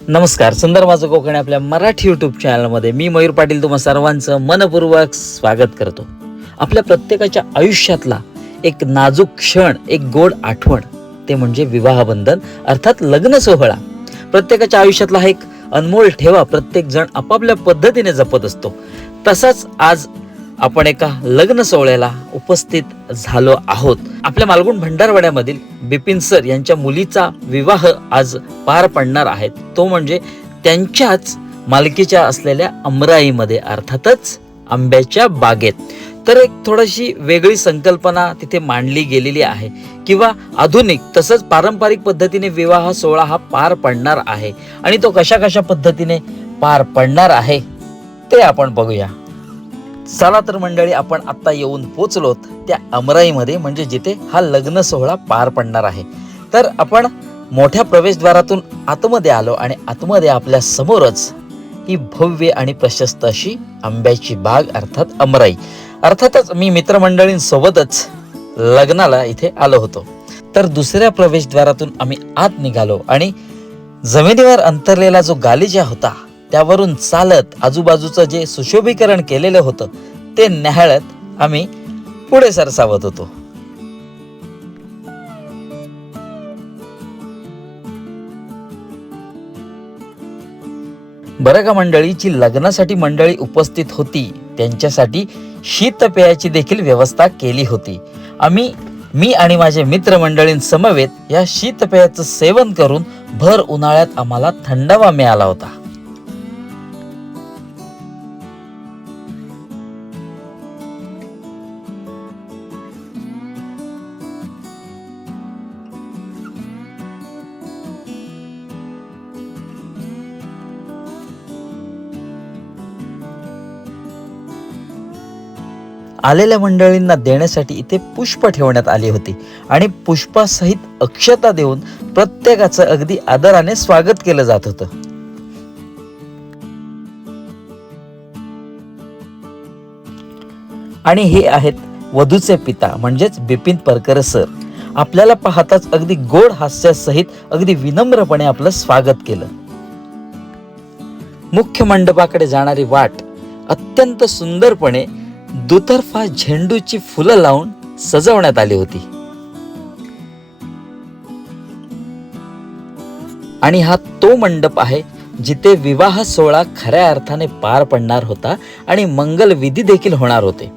नमस्कार, सुंदर माझं कोकण आपल्या मराठी यूट्यूब चॅनलमध्ये मी मयूर पाटील तुम्हा सर्वांचं मनपूर्वक स्वागत करतो. आपल्या प्रत्येकाच्या आयुष्यातला एक नाजूक क्षण, एक गोड आठवण, ते म्हणजे विवाहबंधन अर्थात लग्न सोहळा. प्रत्येकाच्या आयुष्यातला हा एक अनमोल ठेवा प्रत्येक जण आपापल्या पद्धतीने जपत असतो. तसाच आज आपण एका लग्न सोहळ्याला उपस्थित झालो आहोत. आपल्या मालगुण भंडारवाड्यामधील बिपिन सर यांच्या मुलीचा विवाह आज पार पडणार आहे. तो म्हणजे त्यांच्याच मालकीच्या असलेल्या अमराईमध्ये, अर्थातच आंब्याच्या बागेत. तर एक थोडीशी वेगळी संकल्पना तिथे मांडली गेलेली आहे, किंवा आधुनिक तसंच पारंपरिक पद्धतीने विवाह सोहळा हा पार पडणार आहे. आणि तो कशा कशा पद्धतीने पार पडणार आहे ते आपण बघूया. चला तर मंडळी, आपण आता येऊन पोचलोत त्या अमराईमध्ये, म्हणजे जिथे हा लग्न सोहळा पार पडणार आहे. तर आपण मोठ्या प्रवेशद्वारातून आतमध्ये आलो आणि आतमध्ये आपल्या समोरच ही भव्य आणि प्रशस्त अशी आंब्याची बाग अर्थात अमराई. अर्थातच मी मित्रमंडळींसोबतच लग्नाला इथे आलो होतो. तर दुसऱ्या प्रवेशद्वारातून आम्ही आत निघालो आणि जमिनीवर अंतरलेला जो गालिचा होता त्यावरून चालत आजूबाजूचं जे सुशोभीकरण केलेलं होतं ते न्याहाळत आम्ही पुढे सरसावत होतो. बरं का मंडळी, जी लग्नासाठी मंडळी उपस्थित होती त्यांच्यासाठी शीतपेयाची देखील व्यवस्था केली होती. मी आणि माझे मित्रमंडळींसमवेत या शीतपेयाचं सेवन करून भर उन्हाळ्यात आम्हाला थंडावा मिळाला होता. आलेल्या मंडळींना देण्यासाठी इथे पुष्प ठेवण्यात आली होती आणि पुष्पासहित अक्षता देऊन प्रत्येकाचं अगदी आदराने स्वागत केलं जात होतं. आणि हे आहेत वधूचे पिता म्हणजेच बिपिन परकर सर. आपल्याला पाहताच अगदी गोड हास्यासहित अगदी विनम्रपणे आपलं स्वागत केलं. मुख्य मंडपाकडे जाणारी वाट अत्यंत सुंदरपणे दुतर्फा झेंडूची फुलं लावून सजवण्यात आली होती. आणि हा तो मंडप आहे जिथे विवाह सोहळा खऱ्या अर्थाने पार पडणार होता आणि मंगल विधी देखील होणार होते.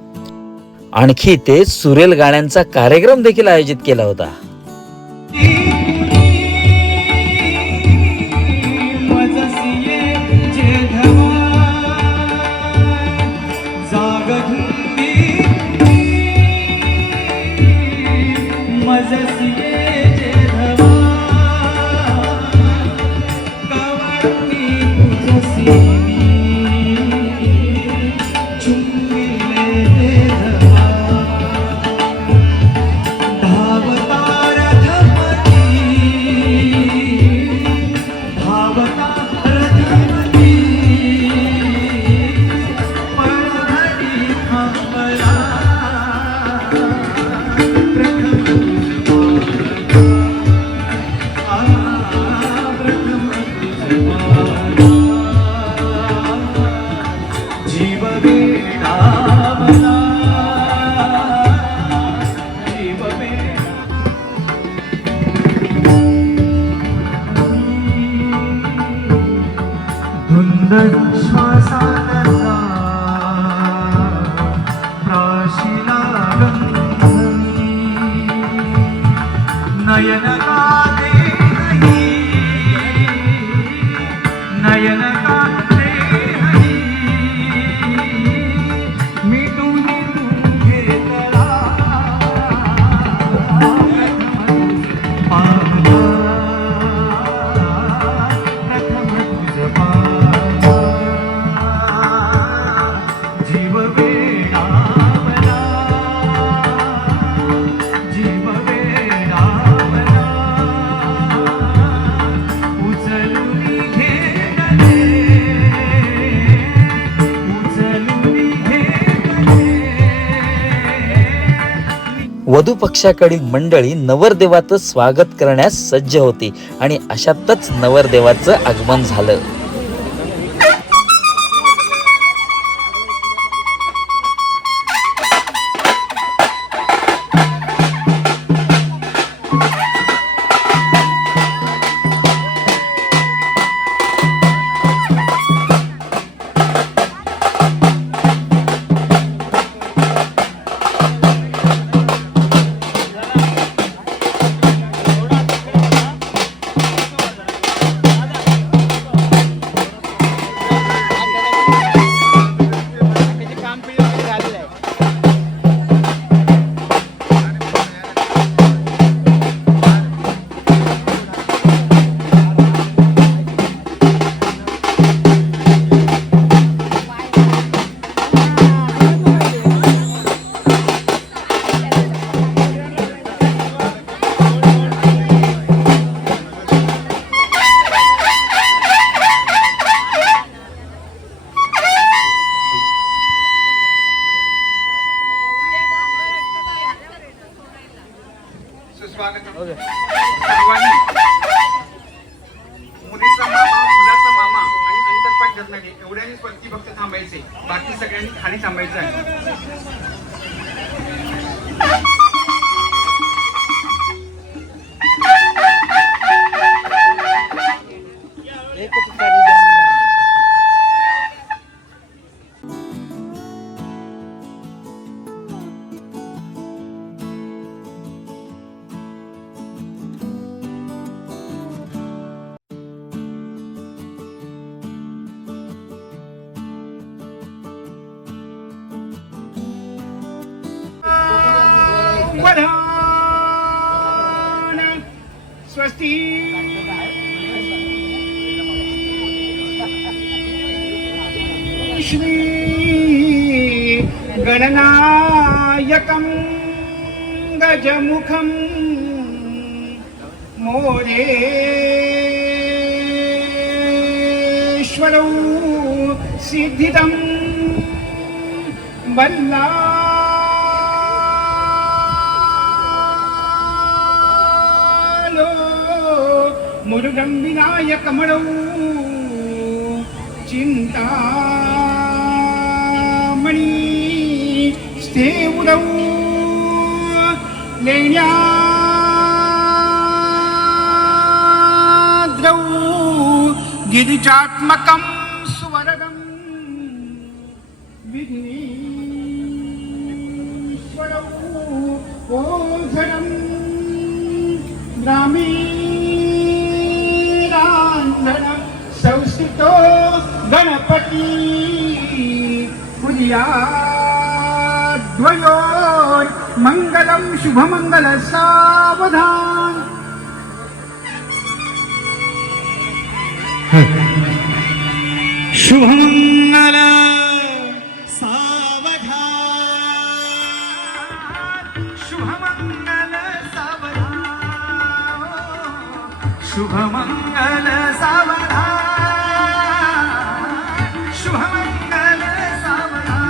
आणखी ते सुरेल गाण्यांचा कार्यक्रम देखील आयोजित केला होता. वधू पक्षाकडील मंडळी नवरदेवाचं स्वागत करण्यास सज्ज होती आणि अशातच नवरदेवाचं आगमन झालं. सर्वांनी मुलीचा मामा, मुलाचा मामा आणि अंतरपाठ धरणारे एवढ्यानेच वरती फक्त थांबायचे, बाकी सगळ्यांनी खाली थांबायचं आहे. स्वस्ती श्री गणनायकं गजमुखं मोरेश्वरौ सिद्धिदं बल्ला मुरुगं विनायकमणौ चिन्तामणि स्थेउरौ लेण्याद्रौ गिरिजात्मकं सुवरदं विघ्नेश्वरौ ओझरं ग्रामे संस्कृतो गणपती कुर्याद्वयोर् मंगलम शुभमंगल सावधान. शुभमंगल सावधान, शुभमंगल सावधान, शुभमंगल सावधान, शुभमंगल सावधान.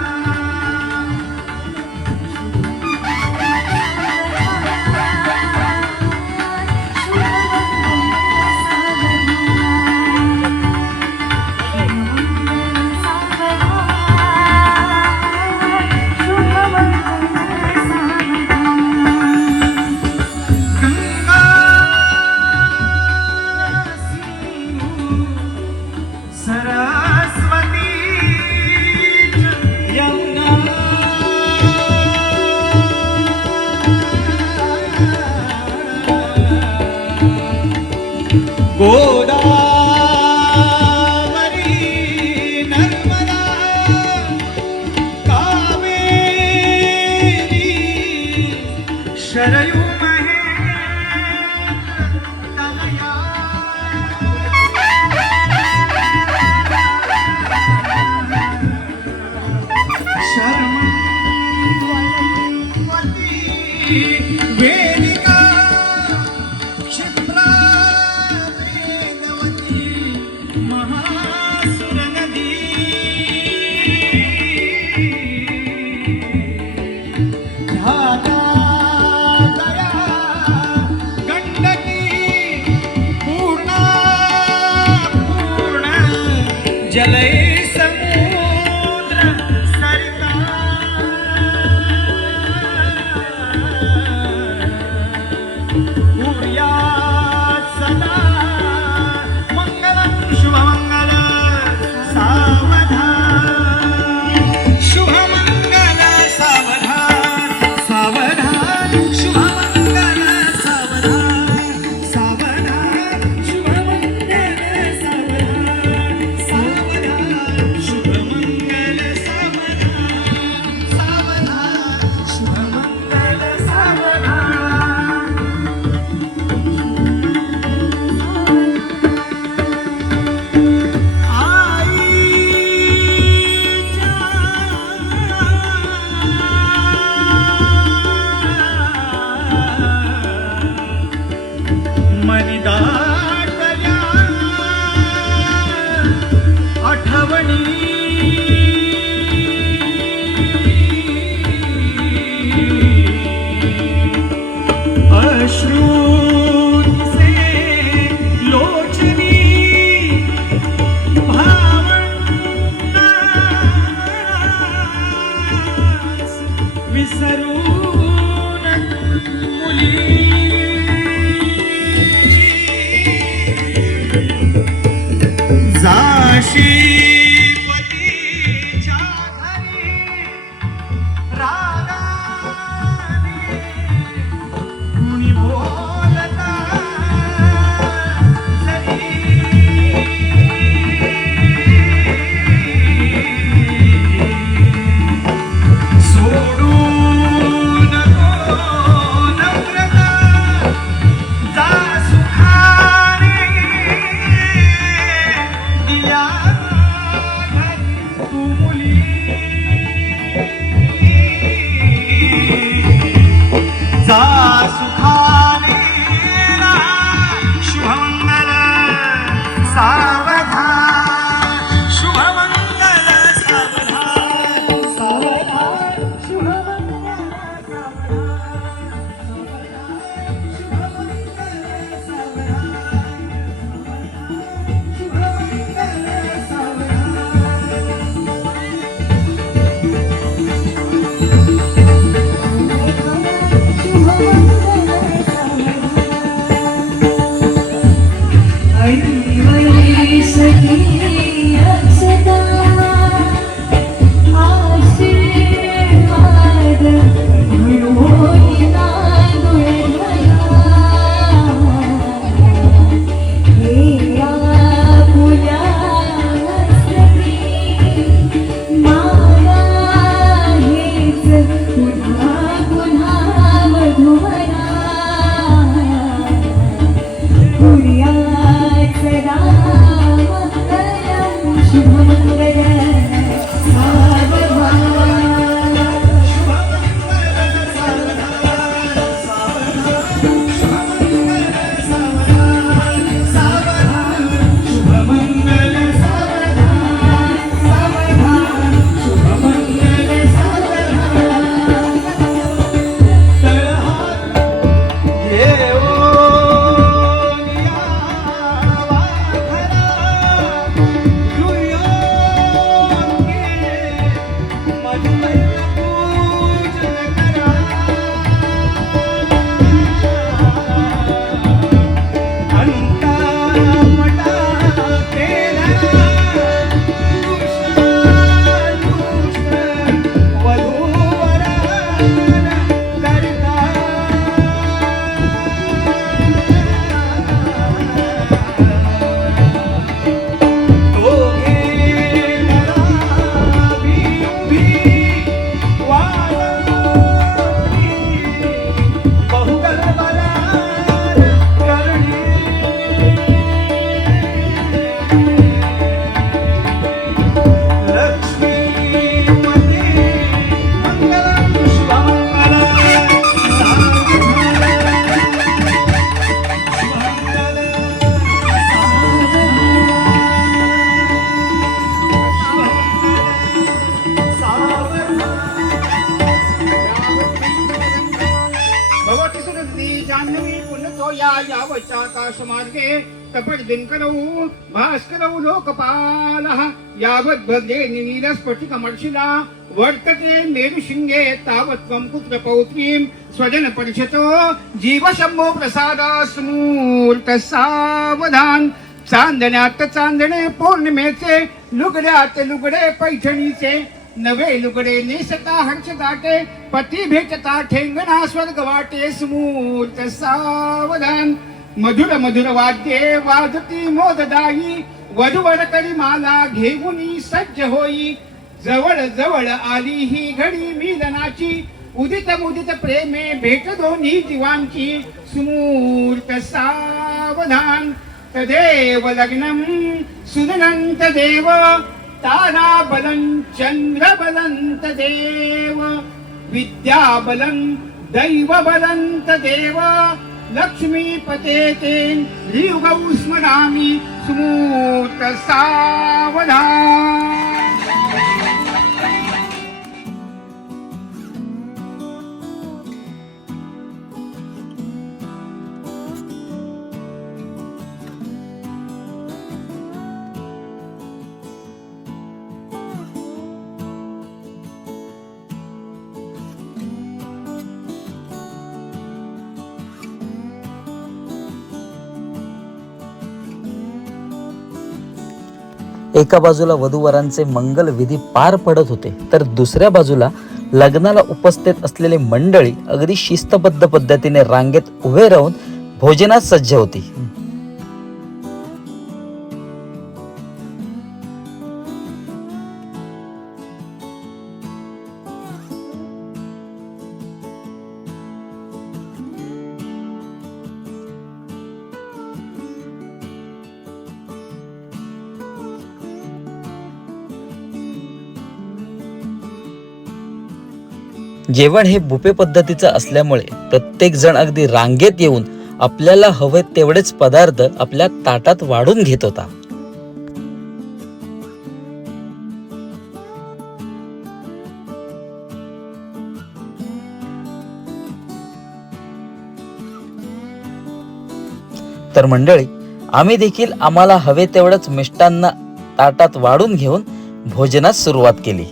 गोदावरी नर्मदा कावेरी शरयू महेन्द्रतनया शर्मवती वेदिका क्षिप्रा धाता जलय समुद्र सरिता कुर्यात् सदा मंगलं शुभमंगल सावधान शुभमंगल सावधान सावधान शुभमंगल सावधान सावधान शुभमंगल सावधान सावधान शुभमंगल सावधान सावधान शुभमंगल सावधान मनिदाटल्या आठवणी अश्रूंचे लोचनी भावनास विसरून मुली जाशी पतीच्या घरी रागाने कुणी बोलता जरी सोडू नको नम्रता जा सुखाने दिल्या तू मुली जा सुखाने शुभमंगल सावधान शुभमंगल सावधान सावधान शुभमंगल सावधान शुभमंगल तपदिनकरौ भास्करौ लोकपालः यावत् भद्रे नीलस्फटिकमर्शिला वर्तते मेरुशृङ्गे तावत् त्वं पुत्रपौत्रीं स्वजनपरिषतो जीवशम्भो प्रसादास्मूर्त सावधान. चांदण्यात चांदणे पौर्णिमेचे लुगड्यात लुगडे पैठणीचे नवे लुगडे नेसता हर्ष दाटे पती भेटता ठेंगणा स्वर्ग वाटे स्मूर्त सावधान. मधुर मधुर वाद्ये वाजती मोददायी वधूवर करी माला घेऊनी सज्ज होई. जवळ जवळ आली ही घडी मिलनाची उदित मुदित प्रेमे भेट दोन्ही जीवांची स्मूर्त सावधान. तदेव लग्नं सुदनंत देव तारा बलं चंद्र बलं तदेव विद्या बलं दैव बलं तदेव लक्ष्मीपते ते युगौ स्मरामि स्मूर्त सावधान. एका बाजूला वधूवरांचे मंगल विधी पार पडत होते तर दुसऱ्या बाजूला लग्नाला उपस्थित असलेली मंडळी अगदी शिस्तबद्ध पद्धतीने रांगेत उभे राहून भोजनास सज्ज होती. जेवण हे बुफे पद्धतीचं असल्यामुळे प्रत्येक जण अगदी रांगेत येऊन आपल्याला हवे तेवढेच पदार्थ आपल्या ताटात वाढून घेत होता. तर मंडळी, आम्ही देखील आम्हाला हवे तेवढंच मिष्टान्न ताटात वाढून घेऊन भोजनास सुरुवात केली.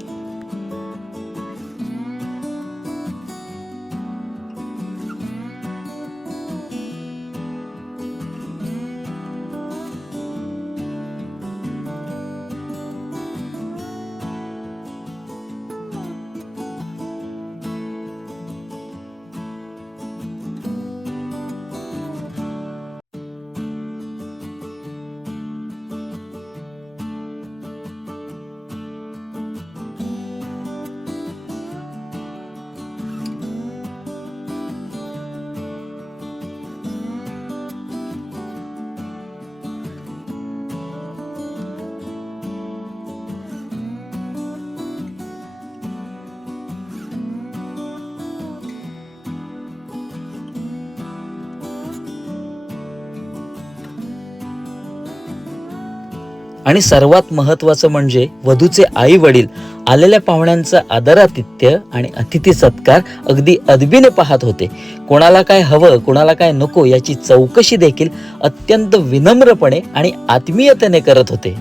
आणि सर्वात महत्त्वाचं म्हणजे वधूचे आई वडील आलेल्या पाहुण्यांचं आदरातिथ्य आणि अतिथी सत्कार अगदी अदबीने पाहत होते. कोणाला काय हवं, कोणाला काय नको याची चौकशी देखील अत्यंत विनम्रपणे आणि आत्मीयतेने करत होते.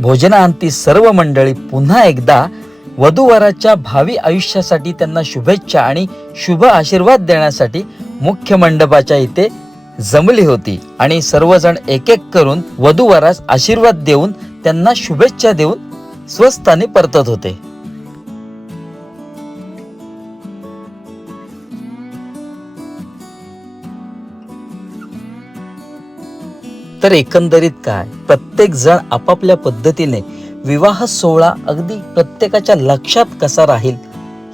भोजनाअंती सर्व मंडळी पुन्हा एकदा वधूवराच्या भावी आयुष्यासाठी त्यांना शुभेच्छा आणि शुभ आशीर्वाद देण्यासाठी मुख्य मंडपाच्या इथे जमली होती आणि सर्वजण एक एक करून वधूवरास आशीर्वाद देऊन त्यांना शुभेच्छा देऊन स्वस्थानी परतत होते. तर एकंदरीत काय, प्रत्येक जण आपापल्या पद्धतीने विवाह सोहळा अगदी प्रत्येकाच्या लक्षात कसा राहील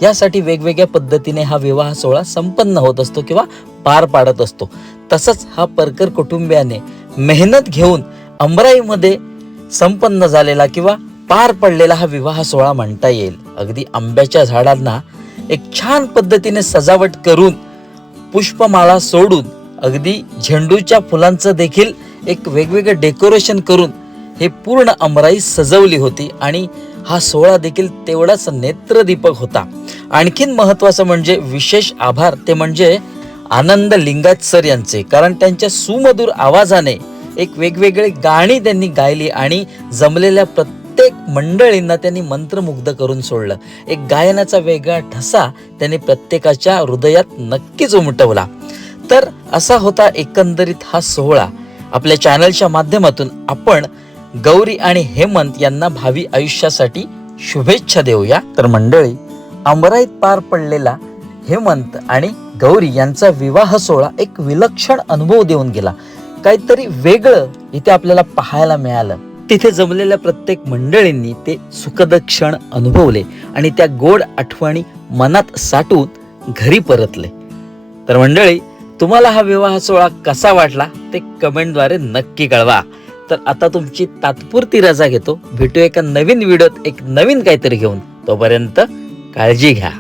यासाठी वेगवेगळ्या पद्धतीने हा विवाह सोहळा संपन्न होत असतो किंवा पार पाडत असतो. तसंच हा परकर कुटुंबियाने मेहनत घेऊन अमराईमध्ये संपन्न झालेला किंवा पार पडलेला हा विवाह सोहळा म्हणता येईल. अगदी आंब्याच्या झाडांना एक छान पद्धतीने सजावट करून, पुष्पमाळा सोडून, अगदी झेंडूच्या फुलांचं देखील एक वेगवेगळं डेकोरेशन करून हे पूर्ण अमराई सजवली होती आणि हा सोहळा देखील तेवढाच नेत्रदीपक होता. आणखीन महत्वाचं म्हणजे विशेष आभार ते म्हणजे आनंद लिंगायत सर यांचे, कारण त्यांच्या सुमधुर आवाजाने एक वेगवेगळी गाणी त्यांनी गायली आणि जमलेल्या प्रत्येक मंडळींना त्यांनी मंत्रमुग्ध करून सोडलं. एक गायनाचा वेगळा ठसा त्यांनी प्रत्येकाच्या हृदयात नक्कीच उमटवला. तर असा होता एकंदरीत हा सोहळा. आपल्या चॅनलच्या माध्यमातून आपण गौरी आणि हेमंत यांना भावी आयुष्यासाठी शुभेच्छा देऊया. तर मंडळी, अमराईत पार पडलेला हेमंत आणि गौरी यांचा विवाह सोहळा एक विलक्षण अनुभव देऊन गेला. काहीतरी वेगळं इथे आपल्याला पाहायला मिळालं. तिथे जमलेल्या प्रत्येक मंडळींनी ते सुखद क्षण अनुभवले आणि त्या गोड आठवणी मनात साठवून घरी परतले. तर मंडळी, तुम्हाला हा विवाह सोहळा कसा वाटला ते कमेंटद्वारे नक्की कळवा. तर आता तुमची तात्पुरती रजा घेतो. भेटू एका नवीन व्हिडिओत एक नवीन काहीतरी घेऊन. तोपर्यंत काळजी घ्या.